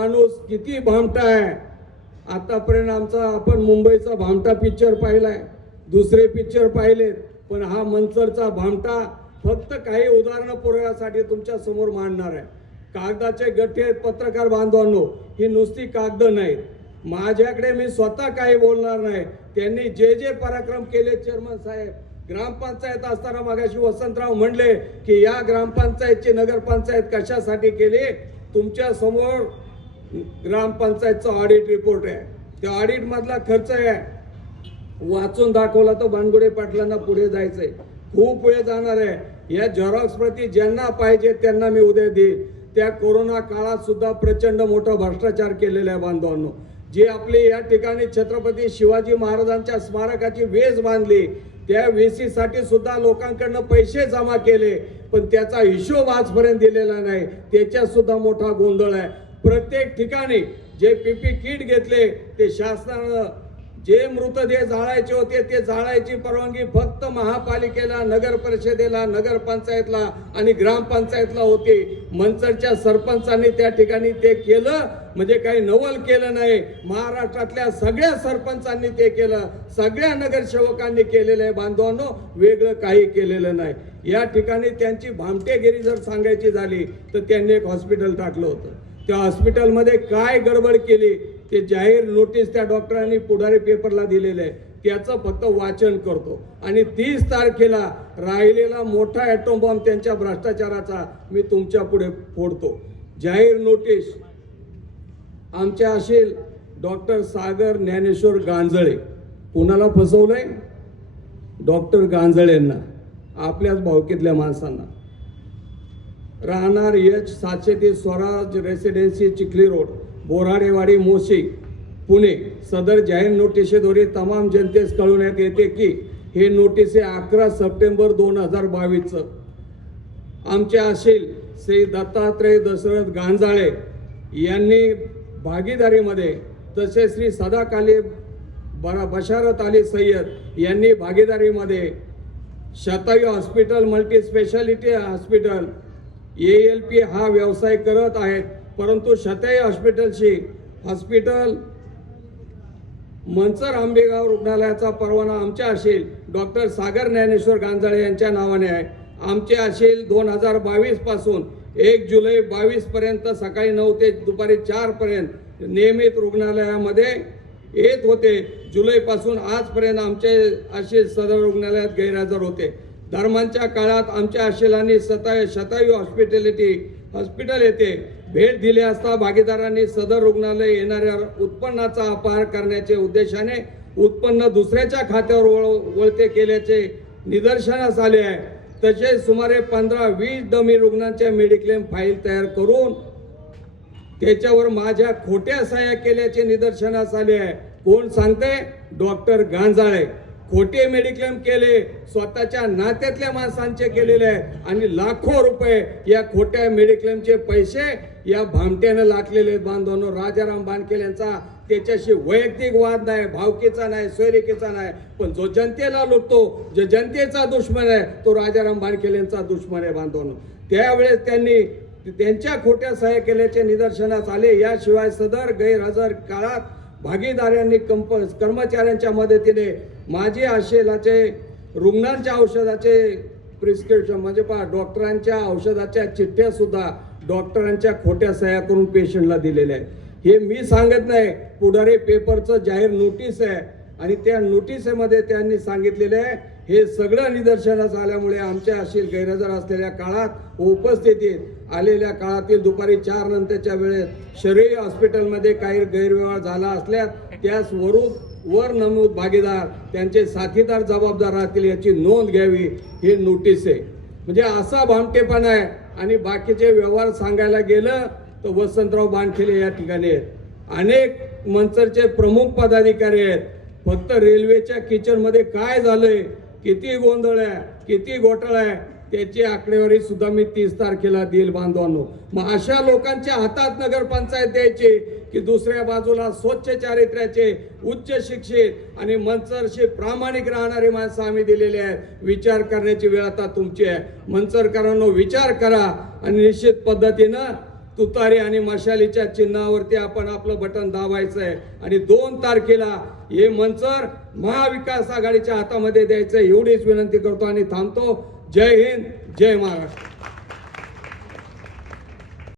माणूस किती भामटा आहे. आतापर्यंत आमचा आपण मुंबईचा भामटा पिक्चर पाहिलाय, दुसरे पिक्चर पाहिलेत, पण हा मंचरचा भामटा फक्त काही उदाहरणं पुरवण्यासाठी तुमच्या समोर मांडणार आहे. कागदाचे गठ्ठे पत्रकार बांधवांनो, ही नुसती कागद नाहीत. माझ्याकडे मी स्वतः काही बोलणार नाही. त्यांनी जे जे पराक्रम केले चेअरमन साहेब, ग्रामपंचायत असताना मगाशी वसंतराव म्हणले की या ग्रामपंचायतची नगरपंचायत कशासाठी केली. तुमच्या समोर ग्रामपंचायतचा ऑडिट रिपोर्ट आहे. त्या ऑडिट मधला खर्च आहे, वाचून दाखवला तर बानगुडे पाटलांना पुढे जायचंय, खूप वेळ जाणार आहे. या झेरॉक्स प्रति ज्यांना पाहिजे त्यांना मी उद्या देईन. त्या कोरोना काळात सुद्धा प्रचंड मोठा भ्रष्टाचार केलेला आहे बांधवांनो. जे आपले या ठिकाणी छत्रपती शिवाजी महाराजांच्या स्मारकाची वेस बांधली, त्या वेसीसाठी सुद्धा लोकांकडनं पैसे जमा केले, पण त्याचा हिशोब आजपर्यंत दिलेला नाही. त्याच्यात सुद्धा मोठा गोंधळ आहे. प्रत्येक ठिकाणी जे पीपी किट घेतले ते शासनानं, जे मृतदेह जाळायचे होते ते जाळायची परवानगी फक्त महापालिकेला, नगर परिषदेला, नगरपंचायतला आणि ग्रामपंचायतला होती. मंचरच्या सरपंचांनी त्या ठिकाणी ते केलं, म्हणजे काही नवल केलं नाही. महाराष्ट्रातल्या सगळ्या सरपंचांनी ते केलं, सगळ्या नगरसेवकांनी केलेलं आहे बांधवांनो, वेगळं काही केलेलं नाही. या ठिकाणी त्यांची भामटेगिरी जर सांगायची झाली तर त्यांनी एक हॉस्पिटल टाकलं होतं. त्या हॉस्पिटलमध्ये काय गडबड केली ते जाहीर नोटीस त्या डॉक्टरांनी पुढारी पेपरला दिलेलं आहे. त्याचं फक्त वाचन करतो आणि 30 तारखेला राहिलेला मोठा ॲटॉम बॉम्ब त्यांच्या भ्रष्टाचाराचा मी तुमच्या पुढे फोडतो. जाहीर नोटीस आमच्या असेल डॉक्टर सागर ज्ञानेश्वर गांजळे. कुणाला फसवलंय? डॉक्टर गांजळेंना, आपल्याच भावकीतल्या माणसांना. राहणार H730 Swaraj residency Chikhali road, Boradewadi, Moshi, Pune. सदर जाहीर नोटिसेद्वारे तमाम जनतेस कळवण्यात येते की हे नोटिसे 11 सप्टेंबर 2022 आमचे असेल श्री दत्तात्रय दशरथ गांजाळे यांनी भागीदारीमध्ये, तसेच श्री सदाकाली बशारत अली सय्यद यांनी भागीदारीमध्ये Shatayu hospital, multi speciality hospital ALP हा व्यवसाय करत आहेत. परंतु शतायू हॉस्पिटल मंचर आंबेगाव रुग्णालयाचा परवाना आमच्या असेल डॉक्टर सागर ज्ञानेश्वर गांजाळे यांच्या नावाने आहे. आमचे असेल 2022 पासून 1 जुलै 22 पर्यंत सकाळी 9 ते दुपारी 4 पर्यंत नियमित रुग्णालयामध्ये येत होते. जुलै पासून आजपर्यंत आमचे असेल सदर रुग्णालयात गैरहजर होते. दरम्यानच्या काळात आमच्या असेलांनी शतायू हॉस्पिटल येथे भेट दिली असता भागीदारांनी सदर रुग्णालय येणाऱ्या उत्पन्नाचा अपहार करण्याच्या उद्देशाने उत्पन्न दुसऱ्याच्या खात्यावर वळते केल्याचे निदर्शनास आले आहे. तसेच सुमारे 15-20 डमी रुग्णांच्या मेडिक्लेम फाईल तयार करून त्याच्यावर माझ्या खोट्या सह्या केल्याचे निदर्शनास आले आहे. कोण सांगते? डॉक्टर गांजाळे. खोटे मेडिक्लेम केले, स्वतःच्या नात्यातल्या माणसांचे केलेले आहे आणि लाखो रुपये या खोट्या मेडिक्लेमचे पैसे या भामट्यानं लाटलेले बांधवांनो. राजाराम बानखेल यांचा त्याच्याशी वैयक्तिक वाद नाही, भावकीचा नाही, सोयरिकीचा नाही, पण जो जनतेला लुटतो, जो जनतेचा दुश्मन आहे तो राजाराम बानखेल यांचा दुश्मन आहे बांधवांनो. त्यावेळेस त्यांनी त्यांच्या खोट्या सह्या केल्याचे निदर्शनास आले. याशिवाय सदर गैरहजर काळात भागीदारांनी कर्मचाऱ्यांच्या मदतीने माझे असेलाचे रुग्णांच्या औषधाचे प्रिस्क्रिप्शन, म्हणजे पहा डॉक्टरांच्या औषधाच्या चिठ्ठ्या सुद्धा डॉक्टरांच्या खोट्या सह्या करून पेशंटला दिलेल्या आहेत. हे मी सांगत नाही, पुढारी पेपरचं जाहीर नोटीस आहे आणि त्या नोटिसेमध्ये त्यांनी सांगितलेलं आहे. हे सगळं निदर्शनास आल्यामुळे आमच्या असेल गैरहजर असलेल्या काळात उपस्थितीत आलेल्या काळातील दुपारी 4 नंतरच्या वेळेत शरयू हॉस्पिटलमध्ये काही गैरव्यवहार झाला असल्यास त्यास वर नमूद भागीदार त्यांचे साथीदार जबाबदार राहतील याची नोंद घ्यावी, हे नोटीस आहे. म्हणजे असा भामटेपणा आहे. आणि बाकीचे व्यवहार सांगायला गेलं तर वसंतराव बानखेले या ठिकाणी आहेत, अनेक मंचरचे प्रमुख पदाधिकारी आहेत. फक्त रेल्वेच्या किचनमध्ये काय झालंय, किती गोंधळ आहे, किती घोटाळा आहे, त्याची आकडेवारी सुद्धा मी 30 तारखेला देईल बांधवांनो. मग अशा लोकांच्या हातात नगरपंचायत द्यायची की दुसऱ्या बाजूला स्वच्छ चारित्र्याचे, उच्च शिक्षित आणि मंचरशी प्रामाणिक राहणारे माणसं आम्ही दिलेले आहेत. विचार करण्याची वेळ आता तुमची आहे. मंचरकरांनो, विचार करा आणि निश्चित पद्धतीनं तुतारी आणि मशालीच्या चिन्हावरती आपण आपलं बटन दाबायचं आहे आणि 2 तारखेला हे मंचर महाविकास आघाडीच्या हातामध्ये द्यायचं एवढीच विनंती करतो आणि थांबतो. जय हिंद, जय महाराष्ट्र.